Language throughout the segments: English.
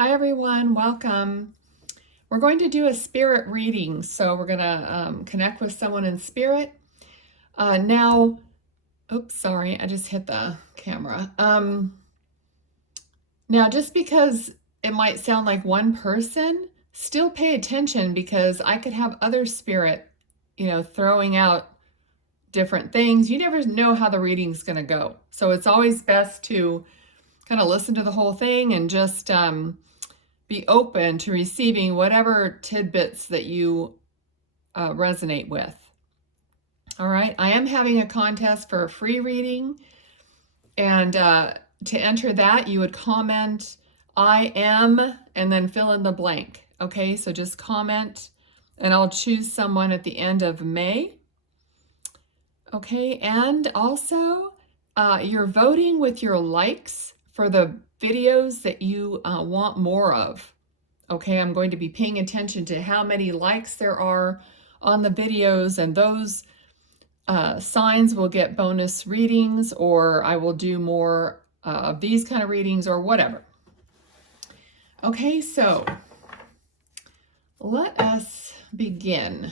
Hi everyone, welcome. We're going to do a spirit reading, so we're going to connect with someone in spirit. Oops, sorry, I just hit the camera. Now, just because it might sound like one person, still pay attention because I could have other spirit, throwing out different things. You never know how the reading's going to go. So it's always best to kind of listen to the whole thing and just be open to receiving whatever tidbits that you resonate with. All right, I am having a contest for a free reading, and to enter that, you would comment I am and then fill in the blank. Okay, so just comment and I'll choose someone at the end of May. Okay, and also you're voting with your likes for the videos that you want more of. Okay, I'm going to be paying attention to how many likes there are on the videos, and those signs will get bonus readings, or I will do more of these kind of readings or whatever. Okay, so let us begin.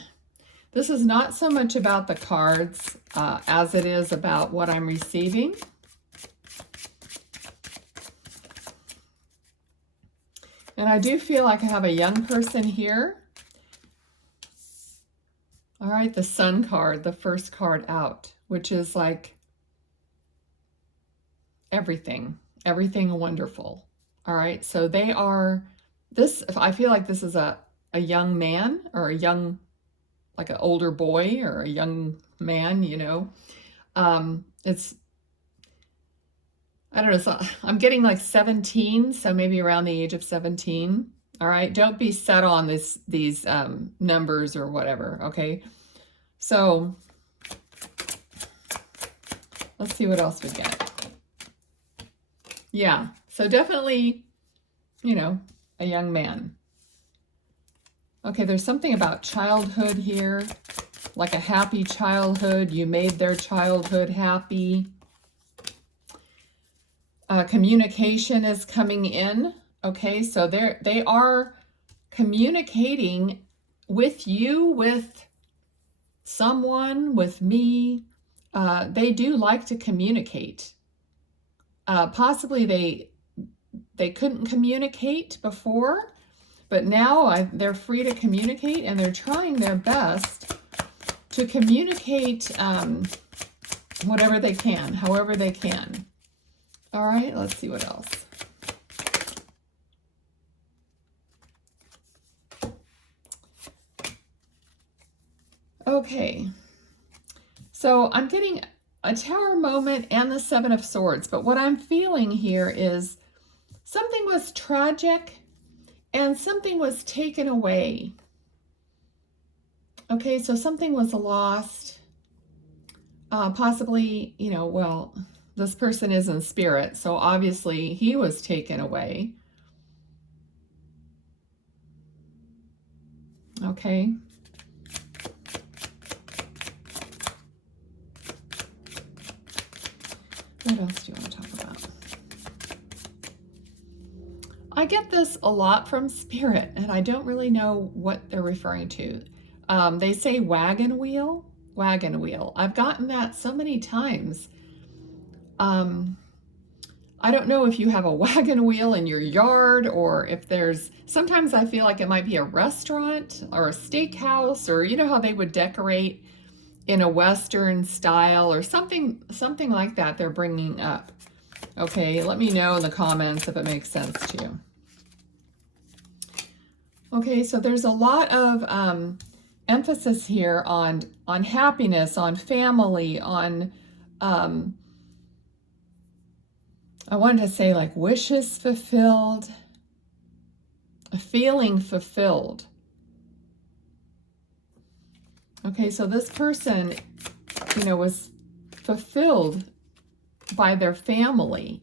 This is not so much about the cards as it is about what I'm receiving. And I do feel like I have a young person here. All right, the Sun card, the first card out, which is like everything wonderful. All right, so they are I feel like this is a young man or a young, like an older boy or a young man, it's, I don't know, so I'm getting like 17, so maybe around the age of 17. All right, don't be set on these numbers or whatever, okay? So let's see what else we get. Yeah, so definitely, a young man. Okay, there's something about childhood here, like a happy childhood. You made their childhood happy. Communication is coming in. Okay, so they are communicating with you, with someone, with me. They do like to communicate. Possibly they couldn't communicate before, but now they're free to communicate, and they're trying their best to communicate whatever they can, however they can. All right, let's see what else. Okay, so I'm getting a Tower moment and the Seven of Swords, but what I'm feeling here is something was tragic and something was taken away. Okay, so something was lost. Possibly, well, this person is in spirit, so obviously he was taken away. Okay. What else do you want to talk about? I get this a lot from spirit, and I don't really know what they're referring to. They say wagon wheel. I've gotten that so many times. I don't know if you have a wagon wheel in your yard, or if sometimes I feel like it might be a restaurant or a steakhouse, or how they would decorate in a Western style or something like that they're bringing up. Okay, let me know in the comments if it makes sense to you. Okay, so there's a lot of emphasis here on happiness, on family, on I wanted to say like wishes fulfilled, a feeling fulfilled. Okay, so this person, was fulfilled by their family.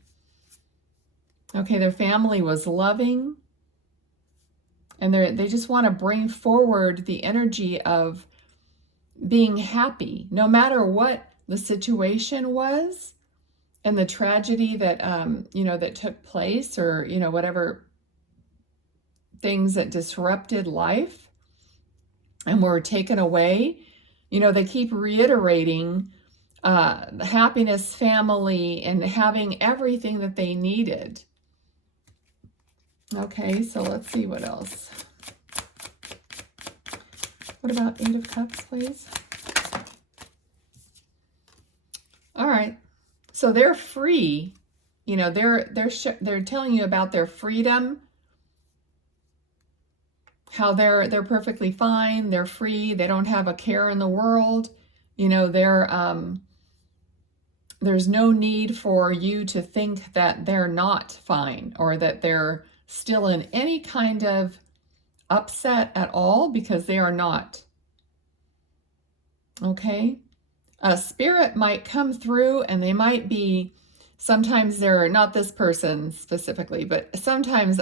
Okay, their family was loving, and they just want to bring forward the energy of being happy, no matter what the situation was and the tragedy that that took place, or whatever things that disrupted life and were taken away. You know, they keep reiterating the happiness, family, and having everything that they needed. Okay, so let's see what else. What about Eight of Cups, please? All right, so they're free. You know, they're telling you about their freedom, how they're perfectly fine, they're free, they don't have a care in the world. You know, there's no need for you to think that they're not fine or that they're still in any kind of upset at all, because they are not. Okay? A spirit might come through and they might be, sometimes they're not this person specifically, but sometimes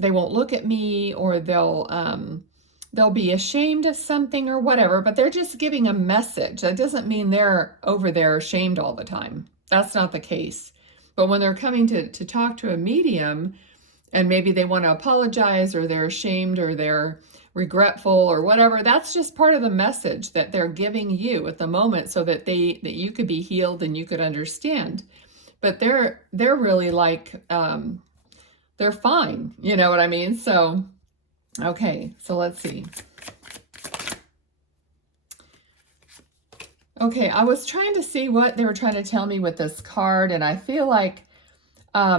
they won't look at me, or they'll be ashamed of something or whatever, but they're just giving a message. That doesn't mean they're over there ashamed all the time. That's not the case. But when they're coming to talk to a medium, and maybe they want to apologize, or they're ashamed, or they're regretful, or whatever, that's just part of the message that they're giving you at the moment, so that you could be healed and you could understand. But they're really like, they're fine. You know what I mean? So, okay, so let's see. Okay, I was trying to see what they were trying to tell me with this card, and I feel like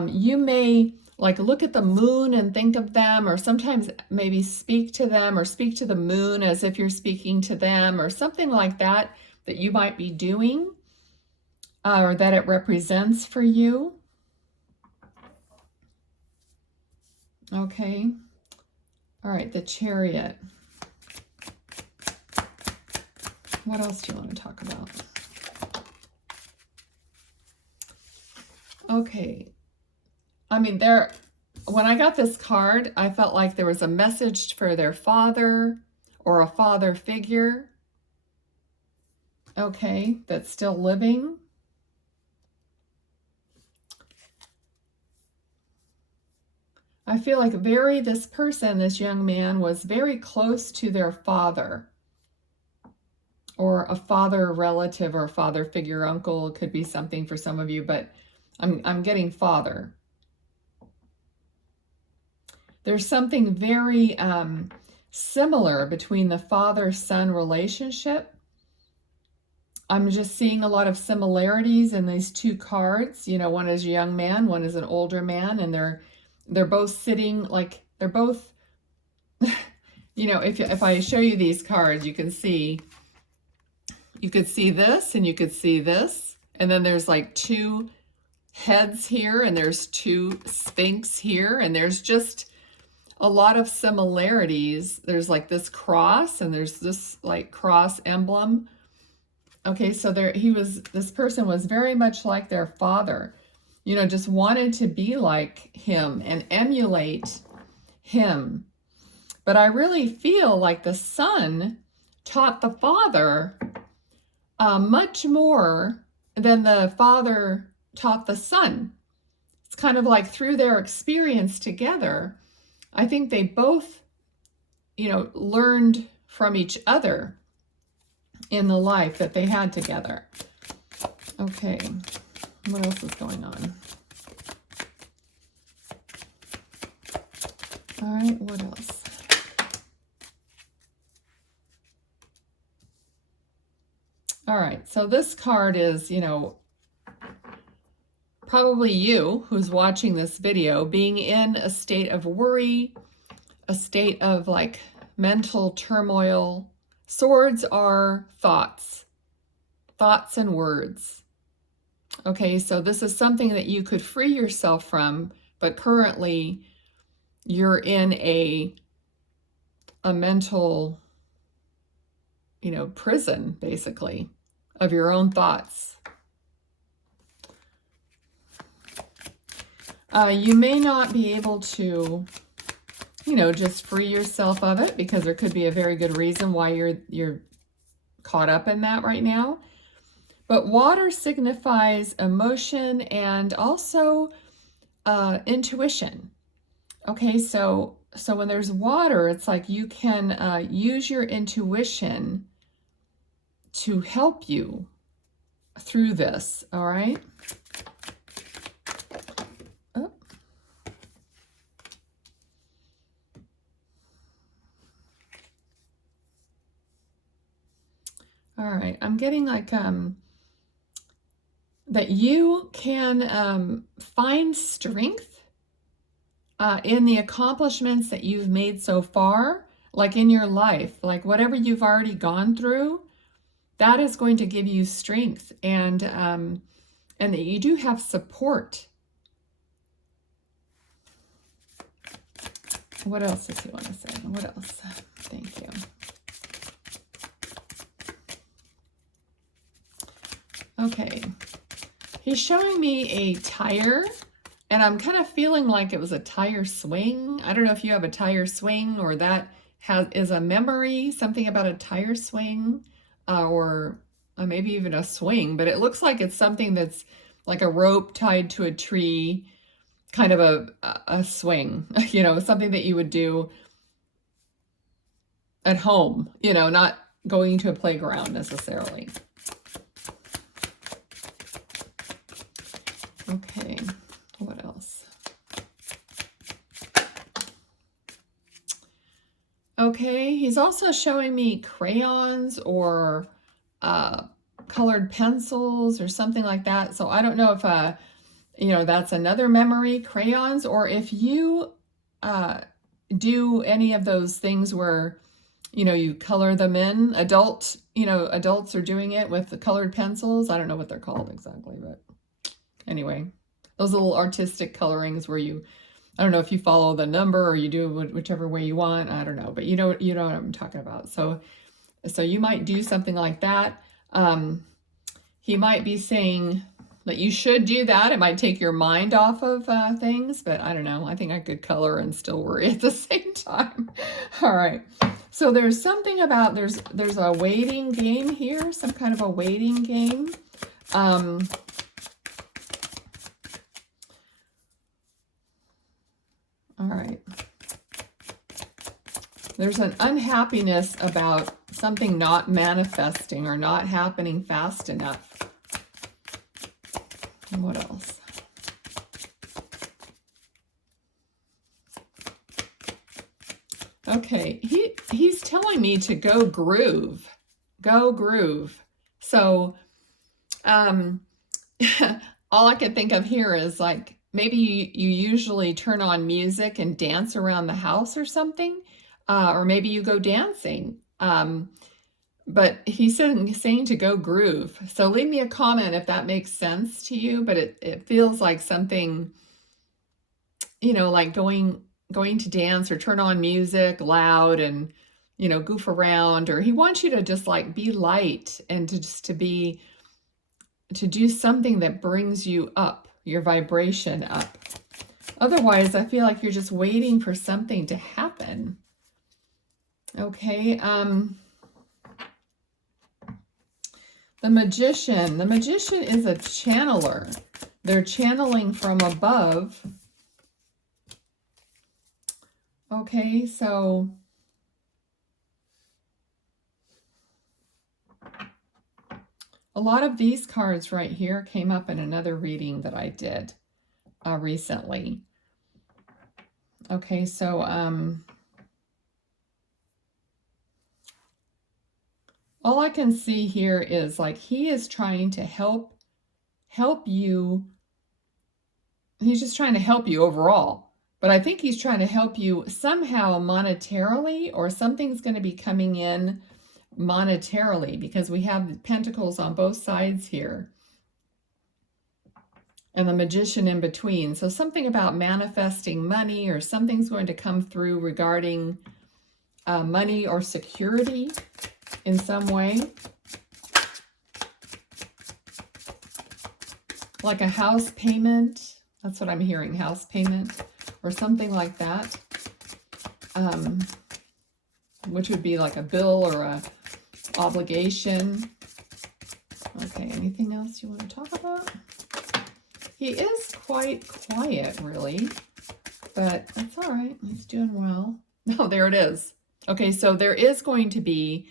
you may like look at the moon and think of them, or sometimes maybe speak to them, or speak to the moon as if you're speaking to them, or something like that you might be doing, or that it represents for you. Okay. All right, the Chariot. What else do you want to talk about? Okay. I mean, when I got this card, I felt like there was a message for their father, or a father figure. Okay, that's still living. I feel like this person, this young man, was very close to their father, or a father relative, or a father figure, uncle. It could be something for some of you, but I'm getting father. There's something very similar between the father-son relationship. I'm just seeing a lot of similarities in these two cards. You know, one is a young man, one is an older man, and they're both sitting, like they're both, you know, if I show you these cards, you could see this, and you could see this, and then there's like two heads here, and there's two sphinx here, and there's just a lot of similarities. There's like this cross, and there's this like cross emblem. Okay, so this person was very much like their father, you know, just wanted to be like him and emulate him. But I really feel like the son taught the father much more than the father taught the son. It's kind of like through their experience together, I think they both, you know, learned from each other in the life that they had together. Okay, what else is going on? All right, what else? All right, so this card is, you know, probably you who's watching this video being in a state of worry, a state of like mental turmoil. Swords are thoughts and words. Okay, so this is something that you could free yourself from, but currently you're in a mental, you know, prison, basically, of your own thoughts. You may not be able to, you know, just free yourself of it, because there could be a very good reason why you're caught up in that right now. But water signifies emotion and also intuition. Okay, so when there's water, it's like you can use your intuition to help you through this, all right? Oh. All right, I'm getting like that you can find strength in the accomplishments that you've made so far, like in your life, like whatever you've already gone through, that is going to give you strength, and that you do have support. What else does he want to say? What else? Thank you. Okay. He's showing me a tire, and I'm kind of feeling like it was a tire swing. I don't know if you have a tire swing, or that is a memory, something about a tire swing, or maybe even a swing, but it looks like it's something that's like a rope tied to a tree, kind of a swing, you know, something that you would do at home, you know, not going to a playground necessarily. Okay, what else? Okay, he's also showing me crayons or colored pencils or something like that. So I don't know if, you know, that's another memory, crayons, or if you do any of those things where, you know, you color them in. Adults are doing it with the colored pencils. I don't know what they're called exactly, but anyway, those little artistic colorings where you, I don't know if you follow the number or you do whichever way you want. I don't know, but you know what I'm talking about. So you might do something like that. He might be saying that you should do that. It might take your mind off of things, but I don't know. I think I could color and still worry at the same time. All right. So there's something about, there's a waiting game here, some kind of a waiting game. All right. There's an unhappiness about something not manifesting or not happening fast enough. And what else? Okay, he's telling me to go groove. Go groove. So all I could think of here is like, maybe you usually turn on music and dance around the house or something, or maybe you go dancing. But he's saying to go groove. So leave me a comment if that makes sense to you, but it feels like something, you know, like going to dance or turn on music loud and, you know, goof around, or he wants you to just like be light and to do something that brings you up, your vibration up. Otherwise, I feel like you're just waiting for something to happen. Okay, the magician is a channeler. They're channeling from above. Okay, so a lot of these cards right here came up in another reading that I did recently. Okay, so all I can see here is like he is trying to help you. He's just trying to help you overall. But I think he's trying to help you somehow monetarily, or something's going to be coming in monetarily, because we have the pentacles on both sides here and the magician in between. So something about manifesting money, or something's going to come through regarding money or security in some way. Like a house payment. That's what I'm hearing, house payment. Or something like that, which would be like a bill or a obligation. Okay, anything else you want to talk about? He is quite quiet, really, but that's all right. He's doing well. No, there it is. Okay, so there is going to be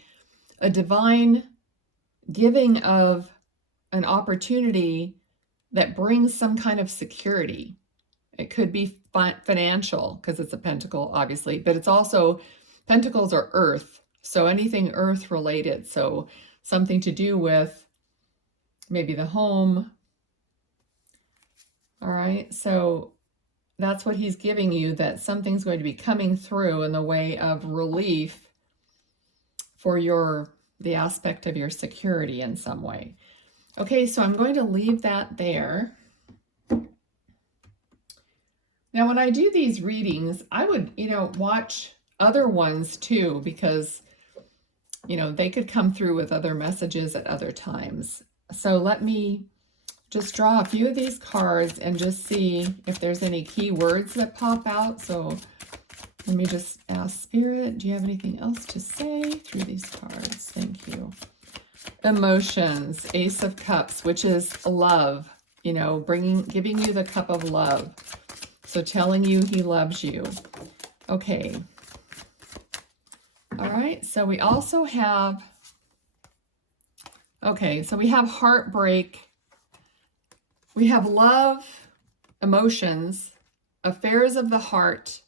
a divine giving of an opportunity that brings some kind of security. It could be financial because it's a pentacle, obviously, but it's also, pentacles are earth. So anything earth related. So something to do with maybe the home. All right. So that's what he's giving you, that something's going to be coming through in the way of relief for the aspect of your security in some way. Okay, so I'm going to leave that there. Now, when I do these readings, I would, watch other ones too, because, they could come through with other messages at other times. So let me just draw a few of these cards and just see if there's any key words that pop out. So let me just ask Spirit, do you have anything else to say through these cards? Thank you. Emotions, Ace of Cups, which is love, giving you the cup of love. So telling you he loves you. Okay. All right. So we also have, so we have heartbreak. We have love, emotions, affairs of the heart,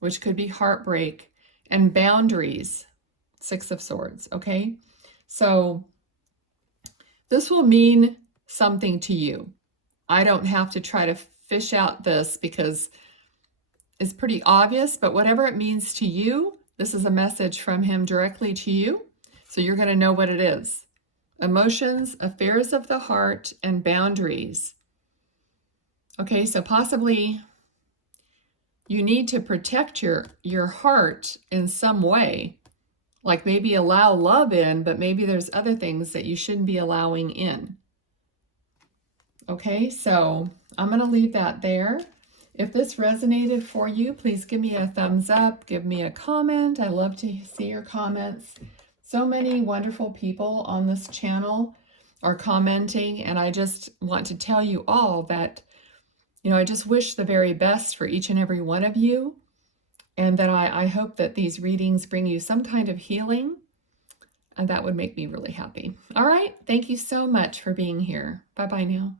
which could be heartbreak, and boundaries, Six of Swords. Okay. So this will mean something to you. I don't have to try to fish out this because it's pretty obvious, but whatever it means to you, this is a message from him directly to you. So you're going to know what it is. Emotions, affairs of the heart, and boundaries. Okay, so possibly you need to protect your heart in some way. Like maybe allow love in, but maybe there's other things that you shouldn't be allowing in. Okay, so I'm going to leave that there. If this resonated for you, please give me a thumbs up, give me a comment. I love to see your comments. So many wonderful people on this channel are commenting, and I just want to tell you all that, I just wish the very best for each and every one of you, and that I hope that these readings bring you some kind of healing, and that would make me really happy. All right, thank you so much for being here. Bye-bye now.